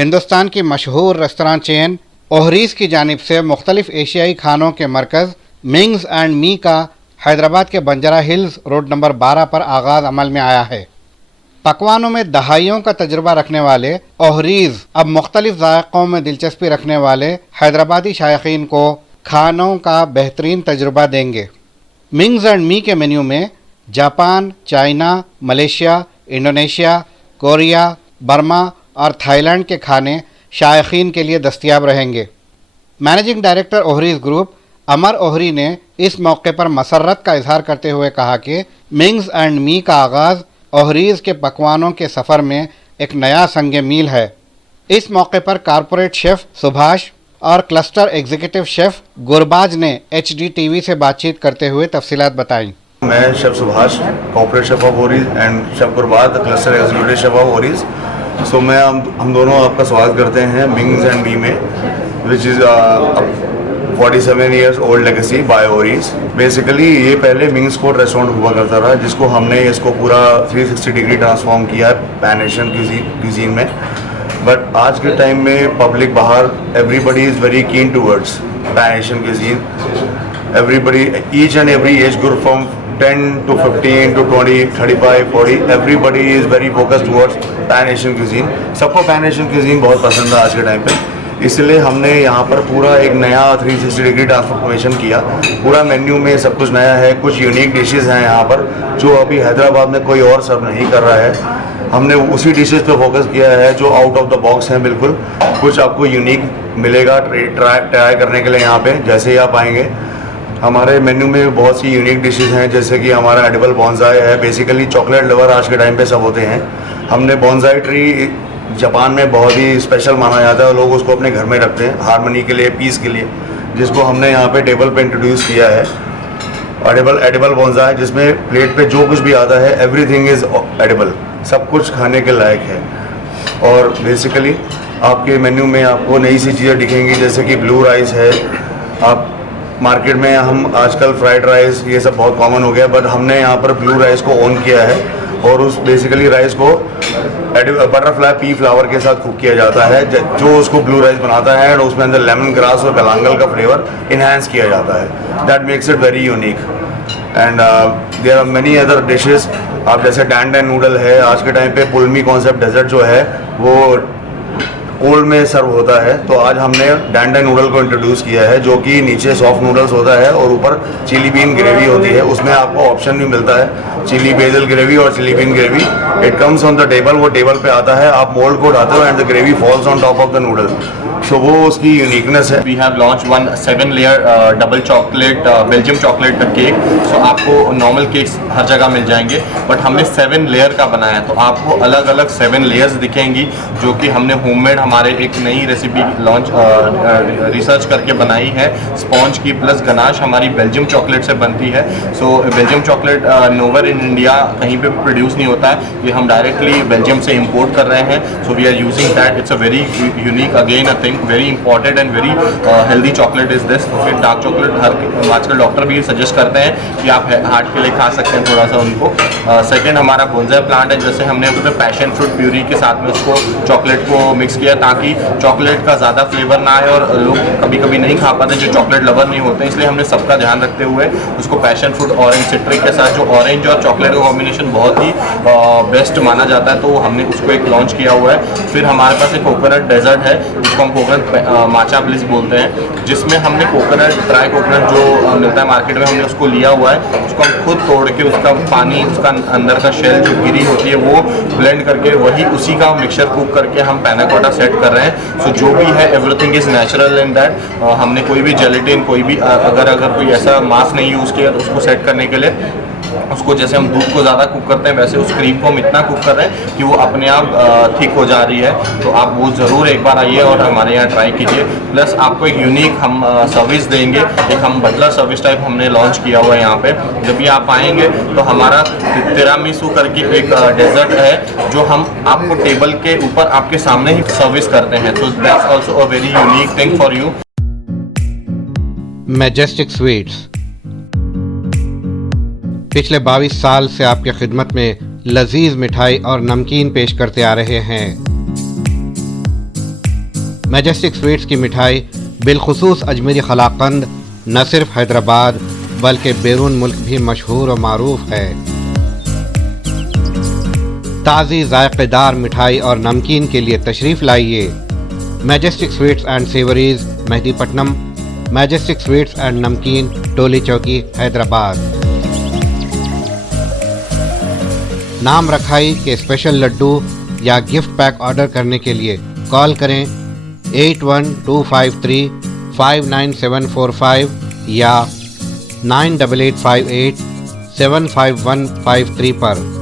हिंदुस्तान की मशहूर restaurant chain ओहरीज़ की जानिब से मुख्तलिफ एशियाई खानों के मरकज़ मिंग्स एंड मी का हैदराबाद के बंजारा हिल्स रोड नंबर 12 पर आगाज़ अमल में आया है। पकवानों में दहाइयों का तजुर्बा रखने वाले ओहरीज़ अब मुख्तलिफ ज़ायक़ों में दिलचस्पी रखने वाले हैदराबादी शायकीन को खानों का बेहतरीन तजुर्बा देंगे। मिंग्स एंड मी के मेन्यू में Japan, China, Malaysia, Indonesia, Korea, Burma और थाईलैंड के खाने शायकीन के लिए दस्तयाब रहेंगे। मैनेजिंग डायरेक्टर ओहरीज़ ग्रुप अमर ओहरी ने इस मौके पर मसर्रत का इजहार करते हुए कहा कि मिंग्स एंड मी का आगाज़ ओहरीज़ के पकवानों के सफ़र में एक नया संगे मील है। इस मौके पर कॉरपोरेट शेफ़ सुभाष और क्लस्टर एग्जीक्यूटिव शेफ़ गुरबाज ने HDTV से बातचीत करते हुए तफसीलात बताईं। मैं chef Subhash, corporate chef of Ohri's and chef Gurbaz, cluster executive chef of Ohri's. So मैं हम दोनों आपका स्वागत करते हैं मिंग्स एंड मी में, which is 47 years old legacy by Ohri's. Basically ये पहले मिंग्स कोर्ट रेस्टोरेंट हुआ करता था, जिसको हमने इसको पूरा 360 डिग्री ट्रांसफॉर्म किया है पैन एशियन क्यूजीन में। बट आज के टाइम में पब्लिक बाहर everybody is very keen towards pan Asian cuisine. Everybody, each and every age group from 10 to 15 to 20, 35, 40, everybody is very focused towards pan Asian cuisine. सबको pan Asian cuisine बहुत पसंद है आज के टाइम पे, इसलिए हमने यहाँ पर पूरा एक नया 360 डिग्री ट्रांसफॉर्मेशन किया। पूरा मेन्यू में सब कुछ नया है, कुछ यूनिक डिशेस हैं यहाँ पर जो अभी हैदराबाद में कोई और सर्व नहीं कर रहा है। हमने उसी डिशेस पे फोकस किया है जो आउट ऑफ द बॉक्स हैं बिल्कुल। कुछ आपको यूनिक मिलेगा ट्राई करने के लिए यहाँ पे जैसे ही आप आएंगे। हमारे मेन्यू में बहुत सी यूनिक डिशेस हैं, जैसे कि हमारा एडिबल बॉन्साई है। बेसिकली चॉकलेट लवर आज के टाइम पे सब होते हैं। हमने बॉन्साई ट्री जापान में बहुत ही स्पेशल माना जाता है, लोग उसको अपने घर में रखते हैं हारमोनी के लिए, पीस के लिए, जिसको हमने यहाँ पे टेबल पे इंट्रोड्यूस किया है। एडिबल बॉन्साई, जिसमें प्लेट पे जो कुछ भी आता है एवरीथिंग इज़ एडिबल, सब कुछ खाने के लायक है। और बेसिकली आपके मेन्यू में आपको नई सी चीज़ें दिखेंगी, जैसे कि ब्लू राइस है। आप मार्केट में हम आजकल फ्राइड राइस ये सब बहुत कॉमन हो गया, बट हमने यहाँ पर ब्लू राइस को ऑन किया है और उस बेसिकली राइस को बटरफ्लाई पी फ्लावर के साथ कुक किया जाता है, जो उसको ब्लू राइस बनाता है। और उसमें अंदर लेमन ग्रास और कलांगल का फ्लेवर इन्हांस किया जाता है। That makes it very unique. And there are many other dishes. आप जैसे डैंडन नूडल है, आज के टाइम पे पुलमी कॉन्सेप्ट डेजर्ट जो है वो कोल्ड में सर्व होता है, तो आज हमने डैंडन नूडल को इंट्रोड्यूस किया है, जो कि नीचे सॉफ्ट नूडल्स होता है और ऊपर चिली बीन ग्रेवी होती है। उसमें आपको ऑप्शन भी मिलता है चिली बेसल ग्रेवी और chilli bean gravy. It comes on the table, वो टेबल पे आता है, आप मोल्ड को उठाते हो and the gravy falls on top of the noodle. So वो उसकी यूनिकनेस है। We have launch one 7 layer double chocolate Belgium chocolate cake. So आपको नॉर्मल केक्स हर जगह मिल जाएंगे, बट हमने 7 लेयर का बनाया है, तो आपको अलग अलग 7 लेयर्स दिखेंगी, जो कि हमने होममेड हमारे एक नई रेसिपी लॉन्च रिसर्च करके बनाई है। स्पॉन्ज की प्लस गनाश हमारी बेल्जियम चॉकलेट से बनती है। So Belgium chocolate nowhere in India कहीं पे प्रोड्यूस नहीं होता है, ये हम डायरेक्टली बेल्जियम से इंपोर्ट कर रहे हैं। So we are using that. It's a very unique again a thing, very important and very healthy chocolate is this. फिर डार्क चॉकलेट हर आजकल डॉक्टर भी सजेस्ट करते हैं कि आप हार्ट के लिए खा सकते हैं थोड़ा सा उनको। सेकेंड हमारा बोनसाई प्लांट है, जैसे हमने उसमें पैशन फ्रूट प्यूरी के साथ में उसको चॉकलेट को मिक्स किया, ताकि चॉकलेट का ज़्यादा फ्लेवर ना आए और लोग कभी कभी नहीं खा पाते जो चॉकलेट लवर नहीं होते, इसलिए हमने सबका ध्यान रखते हुए उसको पैशन फ्रूट ऑरेंज सिट्रिक के साथ, जो ऑरेंज और चॉकलेट का कॉम्बिनेशन बहुत ही बेस्ट माना जाता है, तो हमने उसको एक लॉन्च किया हुआ है। फिर हमारे पास एक कोकोनट डेजर्ट है, जिसको हम कोकोनट माचा ब्लिस बोलते हैं, जिसमें हमने कोकोनट ड्राई कोकोनट जो मिलता है मार्केट में, हमने उसको लिया हुआ है, उसको हम खुद तोड़ के उसका पानी, उसका अंदर का शेल जो गिरी होती है वो ब्लेंड करके वही उसी का मिक्सचर कुक करके हम पैना कोटा सेट कर रहे हैं। सो जो भी है everything is natural in that. हमने कोई भी जेलेटिन, कोई भी अगर कोई ऐसा मास नहीं यूज़ किया तो उसको सेट करने के लिए उसको, जैसे हम दूध को ज़्यादा कुक करते हैं, वैसे उस क्रीम को हम इतना कुक कर रहे हैं कि वो अपने आप थिक हो जा रही है। तो आप वो ज़रूर एक बार आइए और हमारे यहाँ ट्राई कीजिए। प्लस आपको एक यूनिक हम सर्विस देंगे, एक हम बटलर सर्विस टाइप हमने लॉन्च किया हुआ है यहाँ पे। जब भी आप आएंगे तो हमारा तिरामिसू करके एक डेजर्ट है, जो हम आपको टेबल के ऊपर आपके सामने ही सर्विस करते हैं। तो that's also a very unique thing for you. Majestic sweets पिछले 22 साल से आपकी खिदमत में लजीज मिठाई और नमकीन पेश करते आ रहे हैं। मैजेस्टिक स्वीट्स की मिठाई बिलखुसूस अजमेरी कलाकंद न सिर्फ हैदराबाद बल्कि बैरून मुल्क भी मशहूर और मारूफ है। ताज़ी जायकेदार मिठाई और नमकीन के लिए तशरीफ़ लाइए। Majestic sweets and savouries Mehdipatnam, majestic sweets and नमकीन टोली चौकी हैदराबाद। नाम रखाई के स्पेशल लड्डू या गिफ्ट पैक ऑर्डर करने के लिए कॉल करें 8125359745 या 9858 75153 पर।